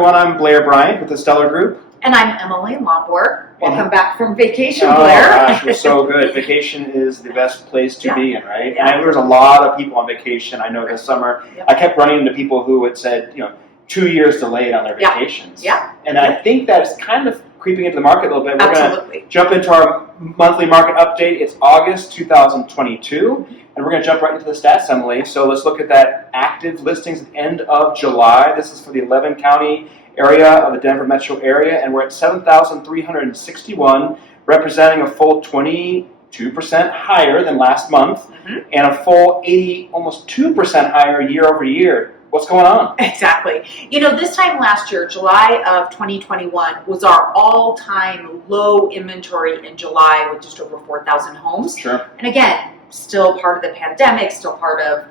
everyone. I'm Blair Bryant with the Steller Group. And I'm Emily Lonborg. Welcome back from vacation, Oh, Blair. Gosh, it was so good. Vacation is the best place to be in, right? Yeah. And there's a lot of people on vacation. I know this summer. Yep. I kept running into people who had said, 2 years delayed on their vacations. Yeah. And I think that's kind of creeping into the market a little bit. We're Absolutely. going to jump into our monthly market update. It's August 2022, and we're going to jump right into the stats, Emily. So let's look at that active listings at the end of July. This is for the 11 county area of the Denver metro area, and we're at 7,361, representing a full 22% higher than last month, and a full 80, almost 2% higher year over year. What's going on? Exactly. This time last year, July of 2021, was our all-time low inventory in July with just over 4,000 homes. Sure. And again, still part of the pandemic, still part of,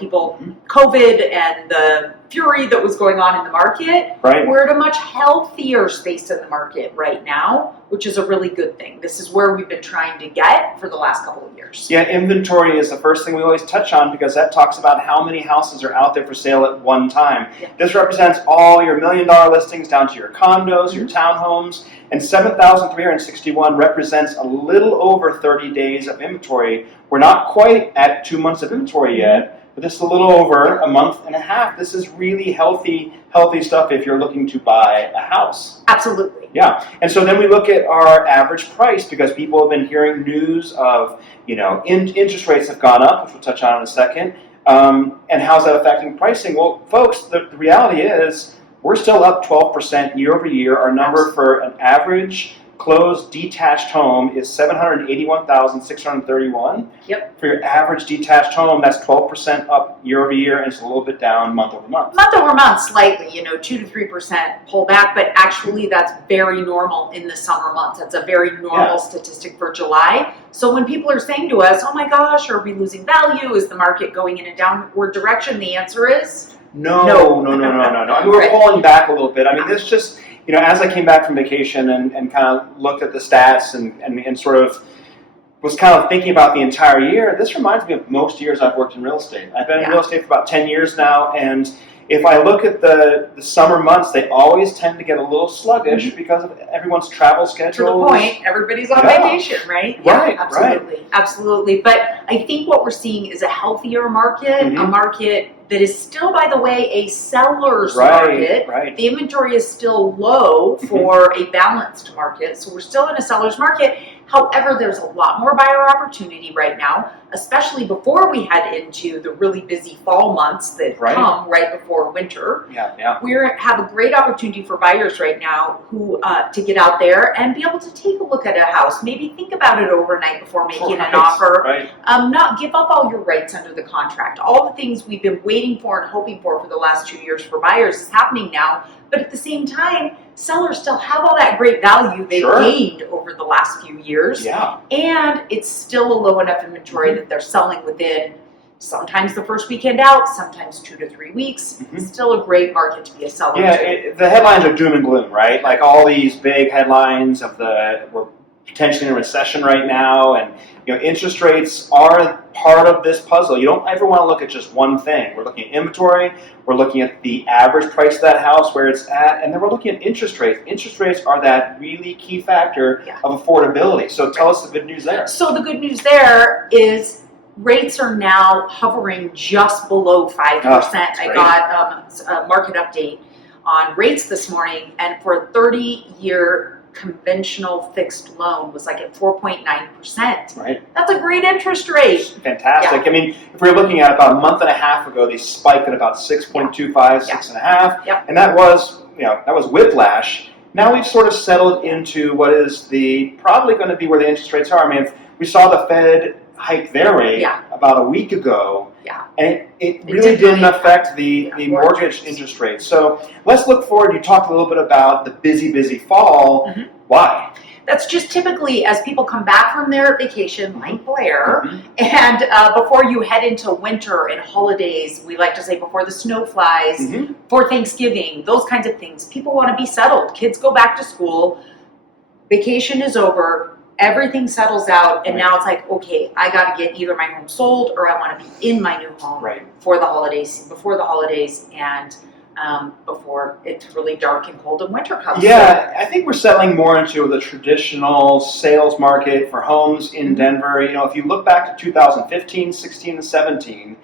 people, COVID and the fury that was going on in the market. Right. We're at a much healthier space in the market right now, which is a really good thing. This is where we've been trying to get for the last couple of years. Yeah, inventory is the first thing we always touch on because that talks about how many houses are out there for sale at one time. Yeah. This represents all your $1 million listings down to your condos, your townhomes, and 7,361 represents a little over 30 days of inventory. We're not quite at 2 months of inventory yet, but this is a little over a month and a half. This is really healthy stuff if you're looking to buy a house. Absolutely. Yeah, and so then we look at our average price because people have been hearing news of, interest rates have gone up, which we'll touch on in a second, and how's that affecting pricing? Well, folks, the reality is we're still up 12% year over year. Our number for an average closed detached home is 781,631. Yep. For your average detached home, that's 12% up year over year, and it's a little bit down month over month. Month over month, slightly, 2 to 3% pullback, but actually that's very normal in the summer months. That's a very normal statistic for July. So when people are saying to us, oh my gosh, are we losing value? Is the market going in a downward direction? The answer is No. I mean, we're pulling back a little bit. I mean, this just, as I came back from vacation and kind of looked at the stats and sort of was kind of thinking about the entire year, this reminds me of most years I've worked in real estate. I've been in real estate for about 10 years now, and if I look at the summer months, they always tend to get a little sluggish because of everyone's travel schedule. To the point, everybody's on vacation, right? Right, Absolutely. But I think what we're seeing is a healthier market, a market that is still, by the way, a seller's market. Right. The inventory is still low for a balanced market, so we're still in a seller's market. However, there's a lot more buyer opportunity right now, especially before we head into the really busy fall months that come right before winter. Yeah. We have a great opportunity for buyers right now who to get out there and be able to take a look at a house, maybe think about it overnight before making an offer, not give up all your rights under the contract. All the things we've been waiting for and hoping for the last 2 years for buyers is happening now. But at the same time, sellers still have all that great value they've gained over the last few years. Yeah. And it's still a low enough inventory that they're selling within sometimes the first weekend out, sometimes 2 to 3 weeks. Still a great market to be a seller. Yeah, the headlines are doom and gloom, right? Like all these big headlines of we're potentially in a recession right now, and interest rates are part of this puzzle. You don't ever want to look at just one thing. We're looking at inventory, we're looking at the average price of that house, where it's at, and then we're looking at interest rates. Interest rates are that really key factor of affordability. So tell us the good news there. So the good news there is rates are now hovering just below 5%. I got a market update on rates this morning, and for a 30-year conventional fixed loan was like at 4.9%. Right. That's a great interest rate. Fantastic. I mean, if we were looking at about a month and a half ago, they spiked at about 6.25, 6.5, and that was whiplash. Now we've sort of settled into what is probably going to be where the interest rates are. I mean, we saw the Fed hike their rate about a week ago, and it really didn't affect the mortgage interest rates. So let's look forward. You talked a little bit about the busy fall. Why? That's just typically as people come back from their vacation, like Blair, and before you head into winter and holidays, we like to say before the snow flies, for Thanksgiving, those kinds of things. People want to be settled. Kids go back to school. Vacation is over. Everything settles out, and now it's like, okay, I got to get either my home sold or I want to be in my new home for the holidays, before the holidays, and before it's really dark and cold and winter comes. Yeah, I think we're settling more into the traditional sales market for homes in Denver. You know, if you look back to 2015, 16, and 17,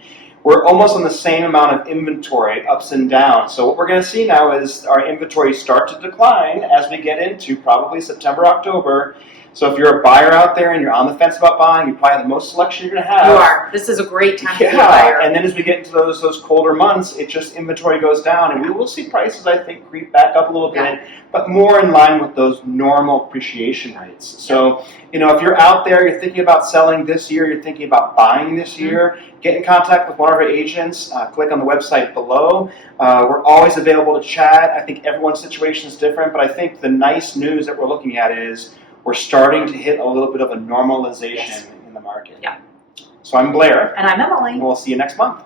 we're almost on the same amount of inventory, ups and downs. So what we're going to see now is our inventory start to decline as we get into probably September, October. So if you're a buyer out there and you're on the fence about buying, you probably have the most selection you're going to have. You are. This is a great time to be a buyer. And then as we get into those colder months, it just inventory goes down, and we will see prices, I think, creep back up a little bit, but more in line with those normal appreciation rates. So, you know, if you're out there, you're thinking about selling this year, you're thinking about buying this year, get in contact with one of our agents. Click on the website below. We're always available to chat. I think everyone's situation is different, but I think the nice news that we're looking at is we're starting to hit a little bit of a normalization in the market. Yeah. So I'm Blair. And I'm Emily. And we'll see you next month.